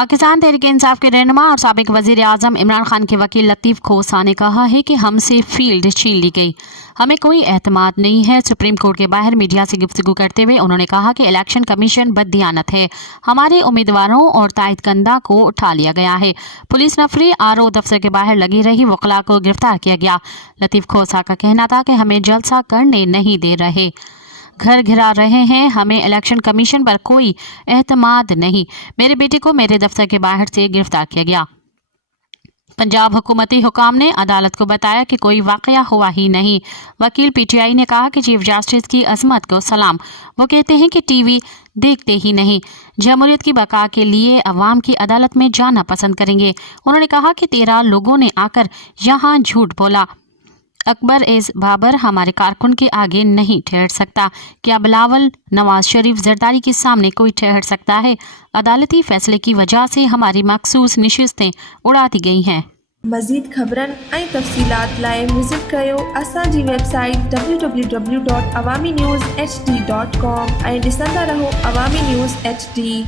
पाकिस्तान तहरीक इंसाफ के रहनुमा और साबिक वजीर आजम इमरान खान के वकील लतीफ़ खोसा ने कहा है कि हमसे फील्ड छीन ली गई, हमें कोई एतमाद नहीं है। सुप्रीम कोर्ट के बाहर मीडिया से गुफ्तगू करते हुए उन्होंने कहा कि इलेक्शन कमीशन बददियानत है, हमारे उम्मीदवारों और तायद कंदा को उठा लिया गया है। पुलिस नफरी RO दफ्तर के बाहर लगी रही वकला को गिरफ्तार किया गया। लतीफ़ खोसा का कहना था कि हमें जलसा करने नहीं दे रहे, घर घिरा रहे हैं, हमें इलेक्शन कमीशन पर कोई एतमाद नहीं। मेरे बेटे को मेरे दफ्तर के बाहर से गिरफ्तार किया गया। पंजाब हुकूमती हुकाम ने अदालत को बताया कि कोई वाकया हुआ ही नहीं। वकील PTI ने कहा कि चीफ जस्टिस की अजमत को सलाम, वो कहते हैं कि टीवी देखते ही नहीं, जमहूरियत की बका के लिए अवाम की अदालत में जाना पसंद करेंगे। उन्होंने कहा कि 13 लोगों ने आकर यहाँ झूठ बोला। अकबर एस बाबर हमारे कारकुन के आगे नहीं ठहर सकता। क्या बिलावल, नवाज शरीफ, जरदारी के सामने कोई ठहर सकता है? अदालती फैसले की वजह से हमारी मखसूस नशिस्तें उड़ा दी गई हैं। मज़ीद ख़बरन ऐं तफ़सीलात लाइ विज़िट कयो असांजी वेबसाइट www.awamiNewsHD.com ऐं ॾिसंदा रहो अवामी न्यूज़ HD।